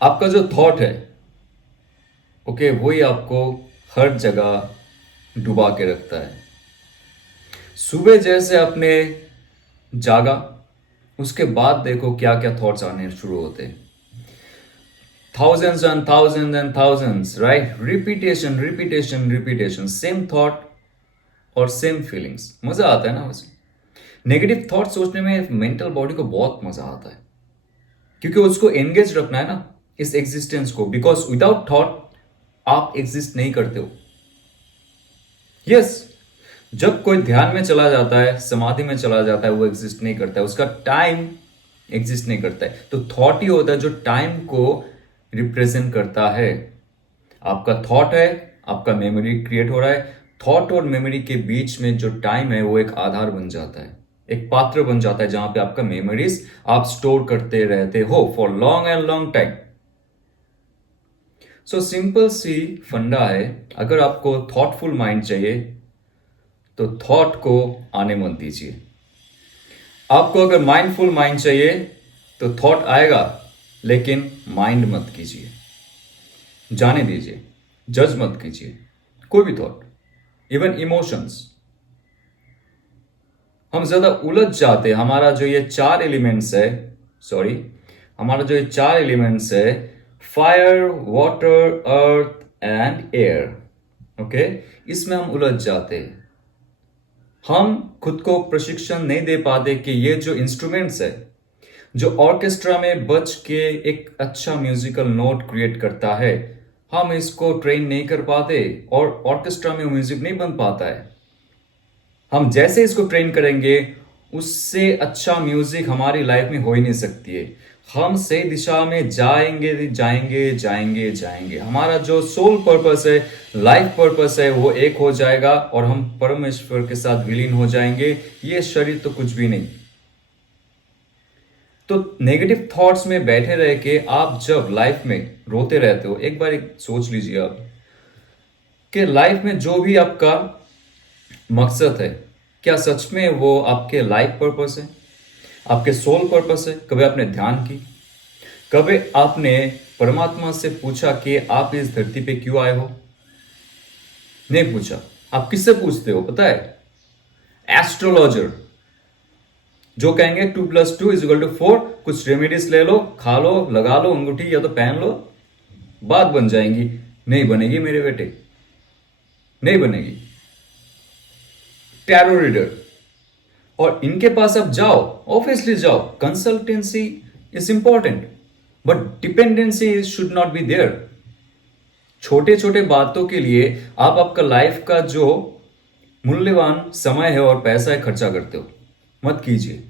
आपका जो थॉट है, ओके, वही आपको हर जगह डुबा के रखता है। सुबह जैसे आपने जागा, उसके बाद देखो क्या क्या थॉट्स आने शुरू होते हैं। Thousands and thousands, right? Repetition repetition repetition, same thought और सेम फीलिंग्स। मजा आता है ना वैसे। नेगेटिव थॉट सोचने में मेंटल बॉडी को बहुत मजा आता है, क्योंकि उसको एंगेज रखना है ना इस एग्जिस्टेंस को। बिकॉज विदाउट थॉट आप एग्जिस्ट नहीं करते हो। यस, जब कोई ध्यान में चला जाता है, समाधि में चला जाता है, वो एग्जिस्ट नहीं करता है, उसका टाइम एग्जिस्ट नहीं करता है। तो थॉट ही होता है जो टाइम को रिप्रेजेंट करता है। आपका थॉट है, आपका मेमोरी क्रिएट हो रहा है। थॉट और मेमोरी के बीच में जो टाइम है वो एक आधार बन जाता है, एक पात्र बन जाता है, जहां पे आपका मेमोरीज आप स्टोर करते रहते हो for long and long time. So simple सी फंडा है, अगर आपको थॉटफुल माइंड चाहिए तो थॉट को आने मत दीजिए। आपको अगर माइंडफुल माइंड चाहिए तो थॉट आएगा, लेकिन माइंड मत कीजिए, जाने दीजिए, जज मत कीजिए कोई भी थॉट, इवन इमोशंस। हम ज्यादा उलझ जाते हैं। हमारा जो ये चार एलिमेंट्स है, सॉरी, हमारा जो ये चार एलिमेंट्स है, fire, water, earth and air, okay, इसमें हम उलझ जाते हैं। हम खुद को प्रशिक्षण नहीं दे पाते कि ये जो इंस्ट्रूमेंट्स है, जो ऑर्केस्ट्रा में बज के एक अच्छा म्यूजिकल नोट क्रिएट करता है, हम इसको ट्रेन नहीं कर पाते और ऑर्केस्ट्रा में म्यूजिक नहीं बन पाता है। हम जैसे इसको ट्रेन करेंगे, उससे अच्छा म्यूजिक हमारी लाइफ में हो ही नहीं सकती है। हम सही दिशा में जाएंगे जाएंगे जाएंगे जाएंगे, हमारा जो सोल पर्पस है, लाइफ पर्पस है, वो एक हो जाएगा और हम परमेश्वर के साथ विलीन हो जाएंगे। ये शरीर तो कुछ भी नहीं। तो नेगेटिव थॉट्स में बैठे रह के आप जब लाइफ में रोते रहते हो, एक बार सोच लीजिए आप कि लाइफ में जो भी आपका मकसद है, क्या सच में वो आपके लाइफ पर्पस है, आपके सोल पर्पस है? कभी आपने ध्यान की? कभी आपने परमात्मा से पूछा कि आप इस धरती पे क्यों आए हो? नहीं पूछा। आप किससे पूछते हो पता है? एस्ट्रोलॉजर, जो कहेंगे 2+2=4, कुछ रेमेडीज ले लो, खा लो, लगा लो अंगूठी या तो पहन लो, बात बन जाएंगी। नहीं बनेगी मेरे बेटे, नहीं बनेगी। टैरो रीडर, और इनके पास आप जाओ, ऑब्वियसली जाओ, consultancy is important, but dependency should not be there. छोटे छोटे बातों के लिए आप आपका लाइफ का जो मूल्यवान समय है और पैसा है खर्चा करते हो। मत कीजिए,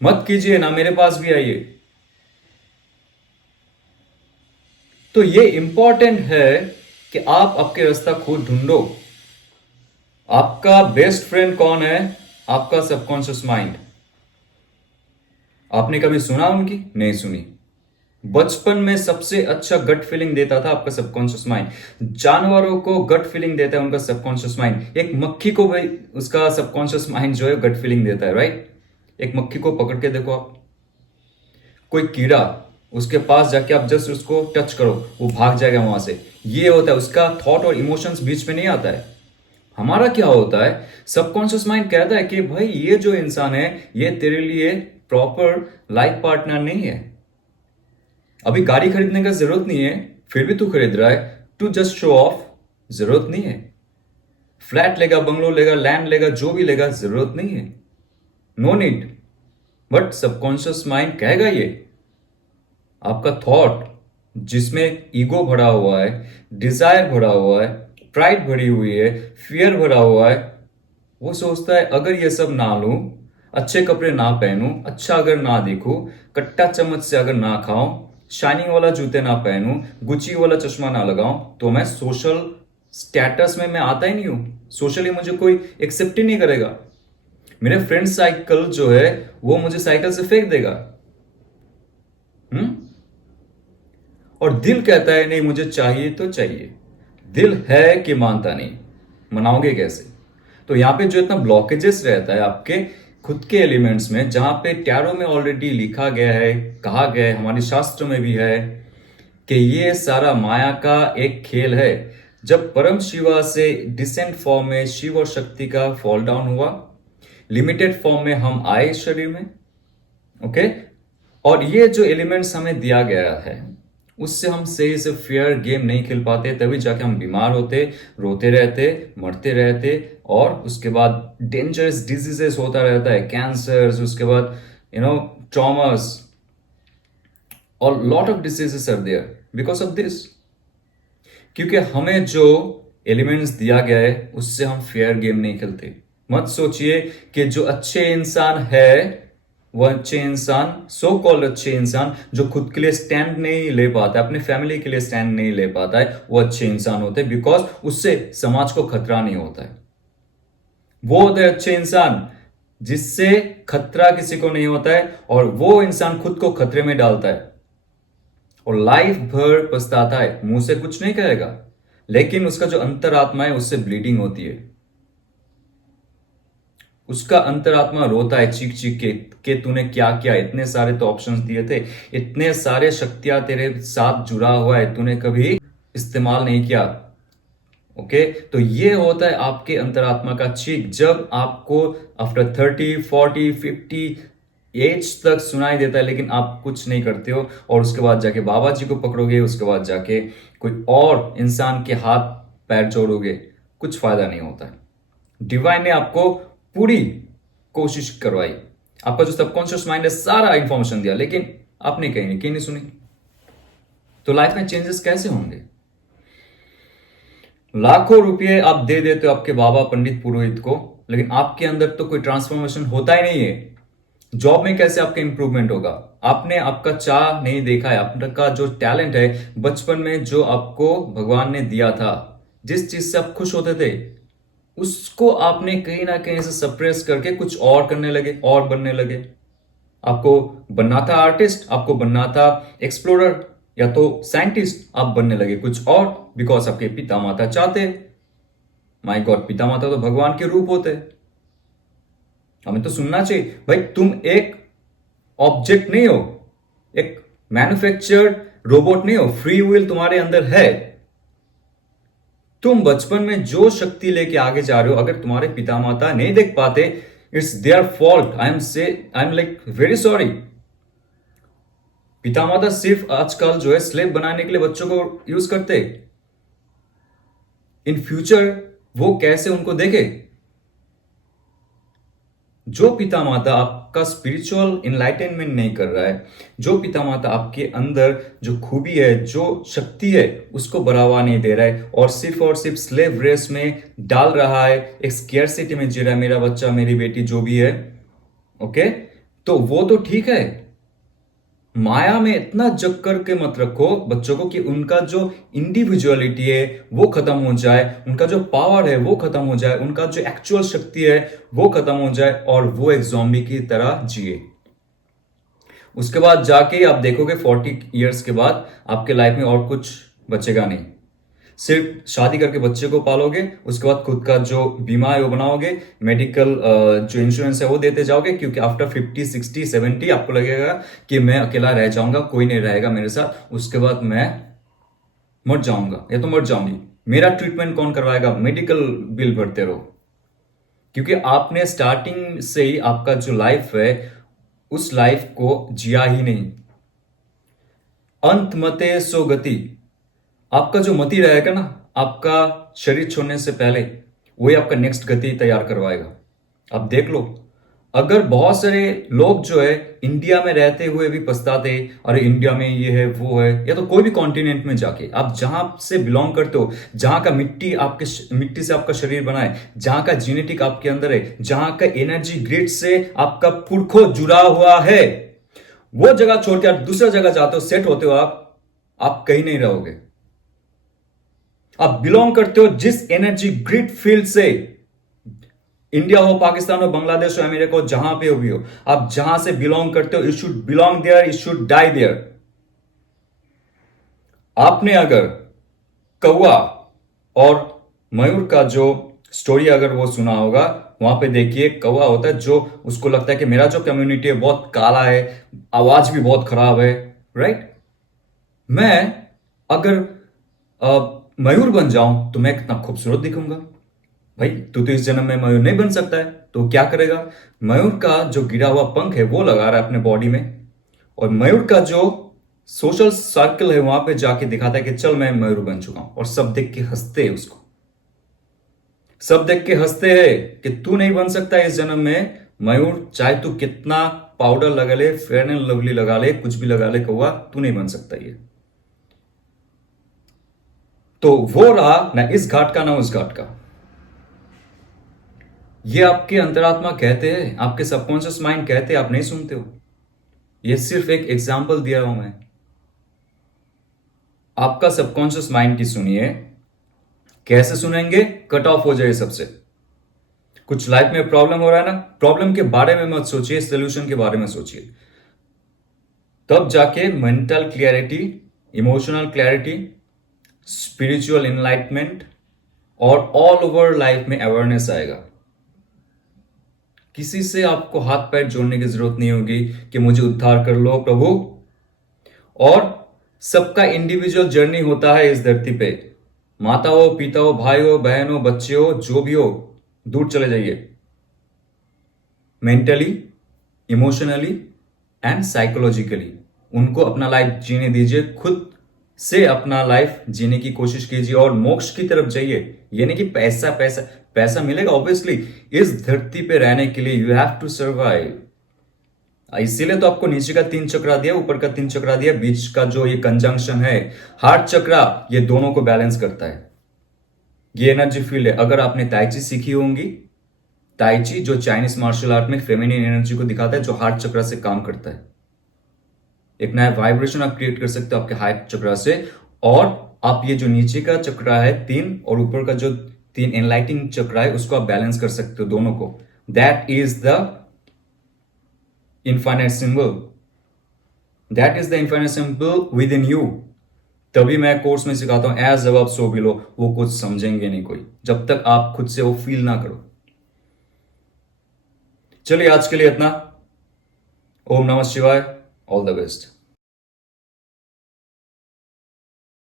मत कीजिए ना, मेरे पास भी आइए। तो ये इंपॉर्टेंट है कि आप आपके रास्ता खुद ढूंढो। आपका बेस्ट फ्रेंड कौन है? आपका सबकॉन्शियस माइंड। आपने कभी सुना उनकी? नहीं सुनी। बचपन में सबसे अच्छा गट फीलिंग देता था आपका सबकॉन्शियस माइंड। जानवरों को गट फीलिंग देता है उनका सबकॉन्शियस माइंड। एक मक्खी को भी उसका सबकॉन्शियस माइंड जो है गट फीलिंग देता है, राइट? एक मक्खी को पकड़ के देखो आप, कोई कीड़ा, उसके पास जाके आप जस्ट उसको टच करो, वो भाग जाएगा वहां से। ये होता है, उसका थॉट और इमोशंस बीच में नहीं आता है। हमारा क्या होता है? सबकॉन्शियस माइंड कहता है कि भाई ये जो इंसान है, ये तेरे लिए प्रॉपर लाइफ पार्टनर नहीं है। अभी गाड़ी खरीदने का जरूरत नहीं है, फिर भी तू खरीद रहा है, टू जस्ट शो ऑफ। जरूरत नहीं है। फ्लैट लेगा, बंगलो लेगा, लैंड लेगा, जो भी लेगा, जरूरत नहीं है, no need. But subconscious mind कहेगा ये। आपका थॉट जिसमें ईगो भरा हुआ है, डिजायर भरा हुआ है, प्राइड भरी हुई है, फियर भरा हुआ है, वो सोचता है अगर ये सब ना लूं, अच्छे कपड़े ना पहनूं, अच्छा अगर ना दिखूं, कट्टा चम्मच से अगर ना खाऊं, शाइनिंग वाला जूते ना पहनूं, गुची वाला चश्मा ना लगाऊं, तो मैं सोशल स्टेटस में मैं आता ही नहीं हूं। सोशली मुझे कोई एक्सेप्ट ही नहीं करेगा। मेरे फ्रेंड साइकिल जो है वो मुझे साइकिल से फेंक देगा। हम्म। और दिल कहता है नहीं, मुझे चाहिए तो चाहिए। दिल है कि मानता नहीं, मनाओगे कैसे? तो यहां पे जो इतना ब्लॉकेजेस रहता है आपके खुद के एलिमेंट्स में, जहां पे टैरो में ऑलरेडी लिखा गया है, कहा गया है, हमारे शास्त्र में भी है कि ये सारा माया का एक खेल है। जब परम शिवा से डिसेंट फॉर्म में शिव और शक्ति का फॉल डाउन हुआ, लिमिटेड फॉर्म में हम आए इस शरीर में, ओके। और ये जो एलिमेंट्स हमें दिया गया है उससे हम सही से फेयर गेम नहीं खेल पाते, तभी जाके हम बीमार होते, रोते रहते, मरते रहते, और उसके बाद डेंजरस डिजीजेस होता रहता है, कैंसर्स, उसके बाद ट्रॉमास, और lot of diseases are there because of this. क्योंकि हमें जो एलिमेंट्स दिया गया है उससे हम फेयर गेम नहीं खेलते। मत सोचिए कि जो अच्छे इंसान है वो अच्छे इंसान, सो कॉल्ड अच्छे इंसान, जो खुद के लिए स्टैंड नहीं ले पाता है, अपने फैमिली के लिए स्टैंड नहीं ले पाता है, वो अच्छे इंसान होते हैं बिकॉज उससे समाज को खतरा नहीं होता है। वो होते हैं अच्छे इंसान जिससे खतरा किसी को नहीं होता है, और वो इंसान खुद को खतरे में डालता है और लाइफ भर पछताता है। मुंह से कुछ नहीं कहेगा, लेकिन उसका जो अंतरात्मा है उससे ब्लीडिंग होती है। उसका अंतरात्मा रोता है चीख चीख के कि तूने क्या किया, इतने सारे तो ऑप्शंस दिए थे, इतने सारे शक्तियां तेरे साथ जुड़ा हुआ है, तूने कभी इस्तेमाल नहीं किया। ओके, तो ये होता है आपके अंतरात्मा का चीख। जब आपको आफ्टर 30, 40, 50 एज तक सुनाई देता है लेकिन आप कुछ नहीं करते हो, और उसके बाद जाके बाबा जी को पकड़ोगे, उसके बाद जाके कोई और इंसान के हाथ पैर जोड़ोगे, कुछ फायदा नहीं होता है। डिवाइन ने आपको पूरी कोशिश करवाई, आपका जो सबकॉन्शियस माइंड है सारा इंफॉर्मेशन दिया, लेकिन आपने कहीं नहीं सुनी। तो लाइफ में चेंजेस कैसे होंगे? लाखों रुपए आप दे देते हो आपके बाबा पंडित पुरोहित को, लेकिन आपके अंदर तो कोई ट्रांसफॉर्मेशन होता ही नहीं है। जॉब में कैसे आपका इंप्रूवमेंट होगा? आपने आपका चाह नहीं देखा है, आपका जो टैलेंट है बचपन में जो आपको भगवान ने दिया था, जिस चीज से आप खुश होते थे, उसको आपने कहीं ना कहीं से सप्रेस करके कुछ और करने लगे और बनने लगे। आपको बनना था आर्टिस्ट, आपको बनना था एक्सप्लोरर या तो साइंटिस्ट, आप बनने लगे कुछ और बिकॉज आपके पिता माता चाहते। माय गॉड, पिता माता तो भगवान के रूप होते। हमें तो सुनना चाहिए भाई, तुम एक ऑब्जेक्ट नहीं हो, एक मैन्युफैक्चर्ड रोबोट नहीं हो, फ्री विल तुम्हारे अंदर है। तुम बचपन में जो शक्ति लेके आगे जा रहे हो, अगर तुम्हारे पिता माता नहीं देख पाते, it's their fault. I am like very sorry. पिता माता सिर्फ आजकल जो है स्लेव बनाने के लिए बच्चों को यूज करते। इन फ्यूचर वो कैसे उनको देखे? जो पिता माता आपका स्पिरिचुअल इनलाइटनमेंट नहीं कर रहा है, जो पिता माता आपके अंदर जो खूबी है, जो शक्ति है, उसको बढ़ावा नहीं दे रहा है और सिर्फ स्लेव रेस में डाल रहा है, एक स्केर्सिटी में जी रहा है, मेरा बच्चा, मेरी बेटी, जो भी है, ओके, तो वो तो ठीक है। माया में इतना जग करके मत रखो बच्चों को कि उनका जो इंडिविजुअलिटी है वो खत्म हो जाए, उनका जो पावर है वो खत्म हो जाए, उनका जो एक्चुअल शक्ति है वो खत्म हो जाए और वो एक ज़ॉम्बी की तरह जिए। उसके बाद जाके आप देखोगे 40 इयर्स के बाद आपके लाइफ में और कुछ बचेगा नहीं। सिर्फ शादी करके बच्चे को पालोगे, उसके बाद खुद का जो बीमा है वो बनाओगे, मेडिकल जो इंश्योरेंस है वो देते जाओगे, क्योंकि आफ्टर 50, 60, 70 आपको लगेगा कि मैं अकेला रह जाऊंगा, कोई नहीं रहेगा मेरे साथ, उसके बाद मैं मर जाऊंगा या तो मर जाऊंगी, मेरा ट्रीटमेंट कौन करवाएगा? मेडिकल बिल भरते रहो। क्योंकि आपने स्टार्टिंग से ही आपका जो लाइफ है उस लाइफ को जिया ही नहीं। अंत मते सो गति, आपका जो मति रहेगा ना, आपका शरीर छोड़ने से पहले वही आपका नेक्स्ट गति तैयार करवाएगा। आप देख लो, अगर बहुत सारे लोग जो है इंडिया में रहते हुए भी पछताते, अरे इंडिया में ये है वो है, या तो कोई भी कॉन्टिनेंट में जाके आप जहां से बिलोंग करते हो, जहां का मिट्टी से आपका शरीर बना है, जहां का जीनेटिक आपके अंदर है, जहां का एनर्जी ग्रिड से आपका पुरखो जुड़ा हुआ है, वो जगह छोड़ के आप दूसरा जगह जाते हो, सेट होते हो, आप कहीं नहीं रहोगे। आप बिलोंग करते हो जिस एनर्जी ग्रिड फील्ड से, इंडिया हो, पाकिस्तान हो, बांग्लादेश हो, अमेरिका हो, जहां पे हो भी हो, आप जहां से बिलोंग करते हो, you should belong there, you should die there. आपने अगर कौवा और मयूर का जो स्टोरी अगर वो सुना होगा, वहां पे देखिए कौवा होता है जो उसको लगता है कि मेरा जो कम्युनिटी है बहुत काला है, आवाज भी बहुत खराब है, राइट? मैं अगर मयूर बन जाऊं तो मैं कितना खूबसूरत दिखूंगा। भाई तू तो इस जन्म में मयूर नहीं बन सकता है, तो क्या करेगा? मयूर का जो गिरा हुआ पंख है वो लगा रहा है अपने बॉडी में, और मयूर का जो सोशल सर्कल है वहां पे जाके दिखाता है कि चल मैं मयूर बन चुका हूं, और सब देख के हंसते हैं उसको। सब देख के हंसते हैं कि तू नहीं बन सकता इस जन्म में मयूर, चाहे तू कितना पाउडर लगा ले, फेयर एंड लवली लगा ले, कुछ भी लगा ले, कौवा तू नहीं बन सकता ये। तो वो रहा ना इस घाट का ना उस घाट का। ये आपके अंतरात्मा कहते हैं, आपके सबकॉन्शियस माइंड कहते हैं, आप नहीं सुनते हो। ये सिर्फ एक एग्जाम्पल दिया हूं मैं। आपका सबकॉन्शियस माइंड की सुनिए। कैसे सुनेंगे? कट ऑफ हो जाए सबसे। कुछ लाइफ में प्रॉब्लम हो रहा है ना, प्रॉब्लम के बारे में मत सोचिए, सोल्यूशन के बारे में सोचिए। तब जाके mental clarity, emotional clarity, spiritual enlightenment और ऑल ओवर लाइफ में अवेयरनेस आएगा। किसी से आपको हाथ पैर जोड़ने की जरूरत नहीं होगी कि मुझे उद्धार कर लो प्रभु। और सबका इंडिविजुअल जर्नी होता है इस धरती पे। माता हो, पिता हो, भाई हो, बहन हो, बच्चे हो, जो भी हो, दूर चले जाइए। मेंटली, इमोशनली एंड साइकोलॉजिकली उनको अपना लाइफ जीने दीजिए, खुद से अपना लाइफ जीने की कोशिश कीजिए और मोक्ष की तरफ जाइए। ये नहीं कि पैसा पैसा पैसा मिलेगा, ऑब्वियसली इस धरती पे रहने के लिए यू हैव टू सर्वाइव। इसीलिए तो आपको नीचे का 3 चक्रा दिया, ऊपर का 3 चक्रा दिया, बीच का जो ये कंजंक्शन है हार्ट चक्रा, ये दोनों को बैलेंस करता है। ये एनर्जी फील्ड है। अगर आपने ताइची सीखी होंगी, ताइची जो चाइनीज मार्शल आर्ट में फेमिनिन एनर्जी को दिखाता है, जो हार्ट चक्रा से काम करता है। एक नया वाइब्रेशन आप क्रिएट कर सकते हो आपके हार्ट चक्रा से, और आप ये जो नीचे का चक्रा है 3 और ऊपर का जो 3 एनलाइटिंग चक्रा है उसको आप बैलेंस कर सकते हो दोनों को। That is the infinite symbol, that is the infinite symbol with in you. तभी मैं कोर्स में सिखाता हूं एज जब सो बिलो। वो कुछ समझेंगे नहीं कोई जब तक आप खुद से वो फील ना करो। चलिए आज के लिए इतना। ओम नमः शिवाय, ऑल द बेस्ट।